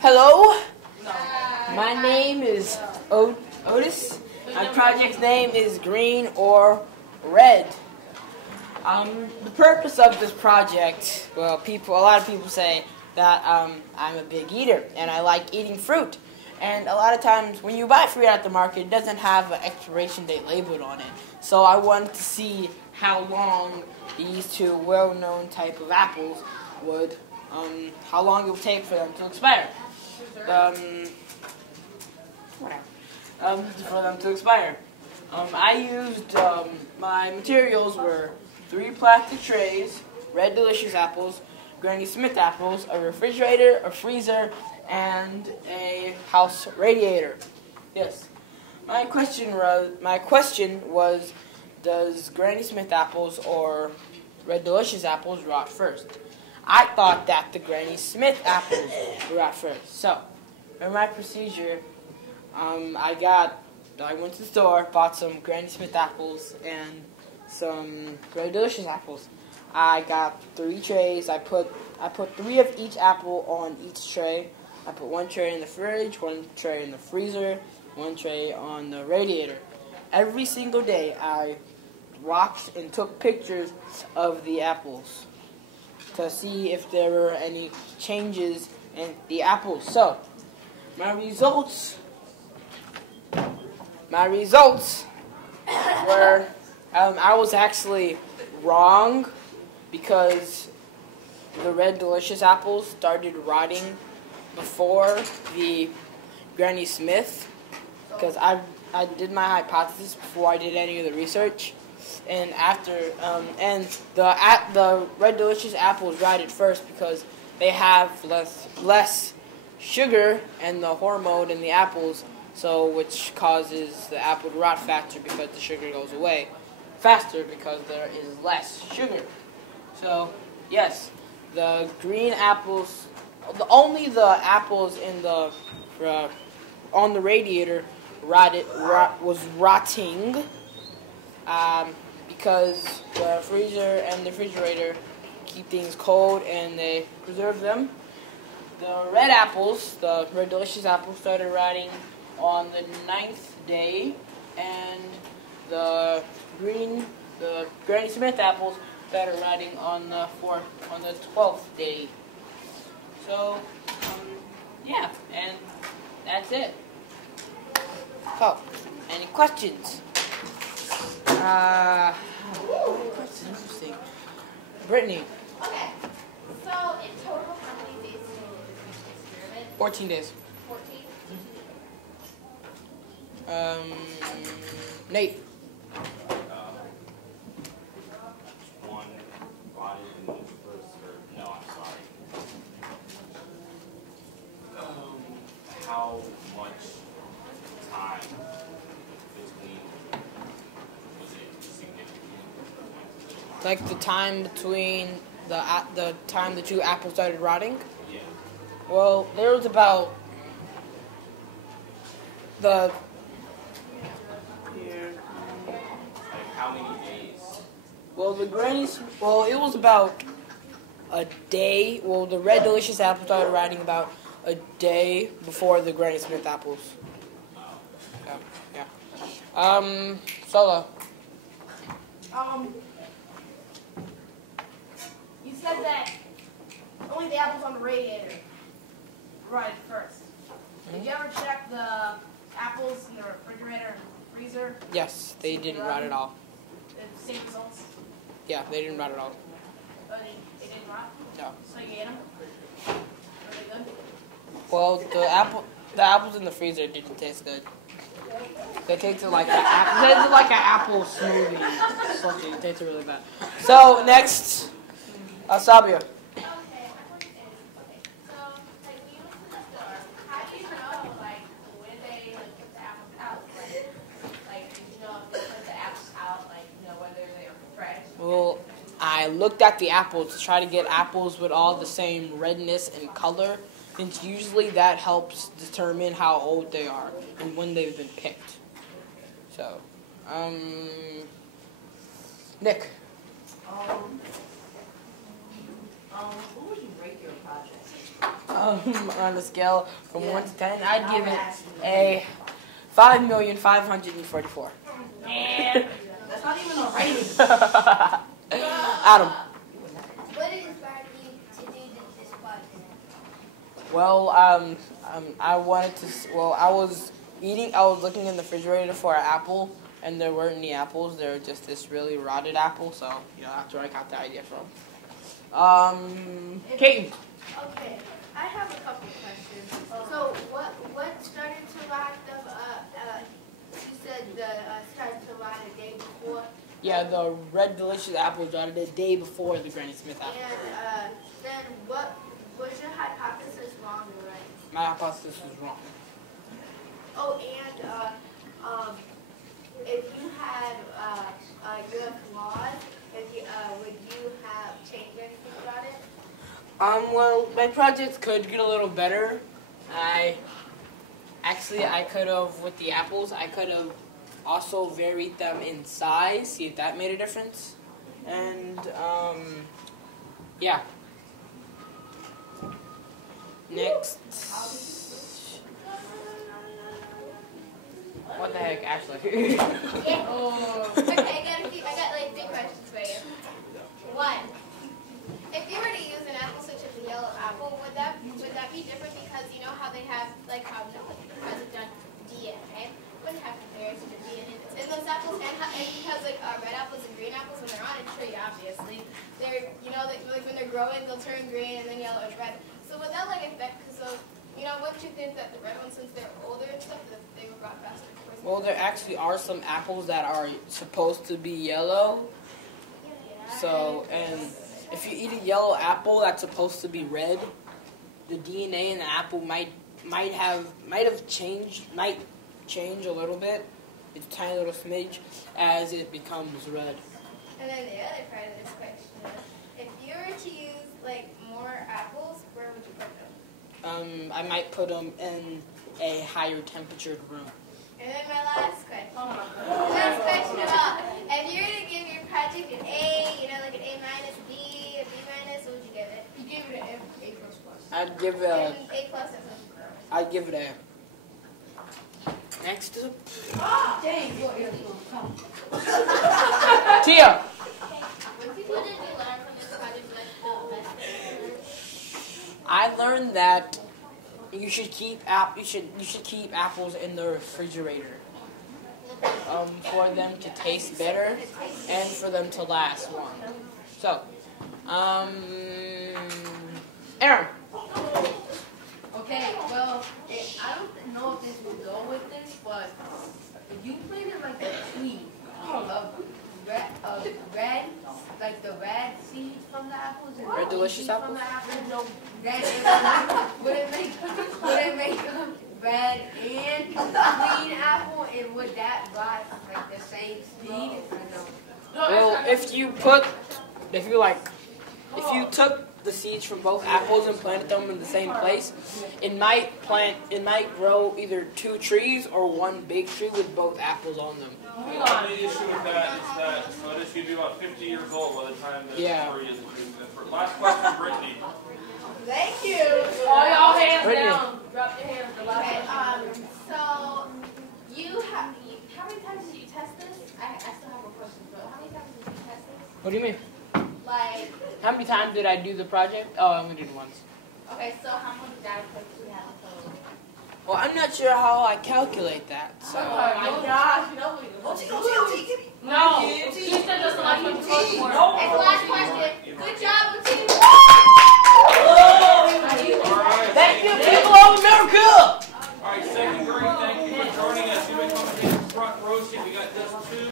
Hello, my name is Otis. My project's name is Green or Red. The purpose of this project, well, a lot of people say that I'm a big eater and I like eating fruit. And a lot of times when you buy fruit at the market, it doesn't have an expiration date labeled on it. So I wanted to see how long these two well-known type of apples would, how long it would take for them to expire. For them to expire. I used, my materials were 3 plastic trays, Red Delicious apples, Granny Smith apples, a refrigerator, a freezer, and a house radiator. Yes. My question was, does Granny Smith apples or Red Delicious apples rot first? I thought that the Granny Smith apples would rot first. So, in my procedure, I went to the store, bought some Granny Smith apples and some Red Delicious apples. I got 3 trays. I put 3 of each apple on each tray. I put 1 tray in the fridge, 1 tray in the freezer, 1 tray on the radiator. Every single day, I watched and took pictures of the apples to see if there were any changes in the apples. So, my results were, I was actually wrong because the Red Delicious apples started rotting before the Granny Smith, because I did my hypothesis before I did any of the research, and after the Red Delicious apples rotted first because they have less sugar and the hormone in the apples, so which causes the apple to rot faster because the sugar goes away faster because there is less sugar. So yes, the green apples, only the apples in the on the radiator was rotting because the freezer and the refrigerator keep things cold and they preserve them. The red apples, the Red Delicious apples, started rotting on the 9th day, and the Granny Smith apples started rotting on the 12th day. So, yeah, and that's it. So, any questions? Questions? Interesting. Brittany. Okay. So, in total, how many days did you do this experiment? 14 days. 14? Nate. One body in the first, or no, I'm sorry. How much time between was it significant? Like the time between the time the 2 apples started rotting? Yeah. Well, there was about Like how many days? Well, it was about a day. Well, the Red Delicious apples started rotting about a day before the Granny Smith apples. Yeah. Solo. You said that only the apples on the radiator rotted first. Did you ever check the apples in the refrigerator and freezer? Yes, they didn't rot at all. The same results? Yeah, they didn't rot at all. Oh, they didn't rot? No. So you ate them? Were they good? Well, the apples in the freezer didn't taste good. They tasted like an apple smoothie. Slushy. It tasted really bad. So next, Sabia. Okay, my question is, so, like, when you went to the store, how do you know, like, when they, like, put the apples out? Like, did you know if they put the apples out, like, you know, whether they were fresh? Well, I looked at the apples to try to get apples with all the same redness and color, since usually that helps determine how old they are and when they've been picked. So, Nick. What would you rate your project? on a scale from 1 to 10, I'd give it a 5,544,000. That's not even a rating. Adam. What inspired you to do this podcast? Well, I wanted to. Well, I was looking in the refrigerator for an apple, and there weren't any apples. There were just this really rotted apple. So that's where I got the idea from. Kate. Okay, I have a couple questions. So what started to rot them? You said started to rot a day before. Yeah, the red delicious apple rotted a day before the Granny Smith apple. And then what was your hypothesis wrong or right? My hypothesis was wrong. Oh, and if you had your flaws, would you have changed anything about it? Well, my project could get a little better. I could have, with the apples, I could have also varied them in size, see if that made a difference. And, yeah. Next. What the heck, Ashley? Okay, I got like 3 questions for you. One, if you were to use an apple such as a yellow apple, would that be different because you know how they have like how the president done DNA? Wouldn't have comparison to DNA in those apples, and because like red apples and green apples when they're on a tree, obviously they're like when they're growing they'll turn green and then yellow and red. So would that like affect? So wouldn't you think that the red ones since they're older and stuff that they would rot faster? Well, there actually are some apples that are supposed to be yellow. So, and if you eat a yellow apple that's supposed to be red, the DNA in the apple might change a little bit, a tiny little smidge, as it becomes red. And then the other part of this question is, if you were to use like more apples, where would you put them? I might put them in a higher temperatured room. And then my last question. Last question of all. If you were to give your project an A, like an A minus, B, a B minus, what would you give it? You give it an A plus plus. I'd give it A plus. I'd give it a. Next up. Dang, Tia. What did you learn from this project? I learned that you should keep apples in the refrigerator for them to taste better and for them to last long. So, Aaron. Okay, well, I don't know if this would go with this, but if you planted like a tree of red, like the red seeds from the apples and Red delicious seeds apples? from the apples, then would it make red and green apple, and would that rot like the same seed? Or no? Well, if you took the seeds from both apples and planted them in the same place, it might grow either 2 trees or 1 big tree with both apples on them. The issue with that is that this could be about 50 years old by the time the tree is approved. Last question, Brittany. Thank you. All y'all hands Brittany. down. Drop your hands. The last Okay, one. so how many times did you test this? I still have a question, but how many times did you test this? What do you mean? Like, How many times did I do the project? Oh, I only did it once. okay, so how many data points do you have total? Well, I'm not sure how I calculate that. So.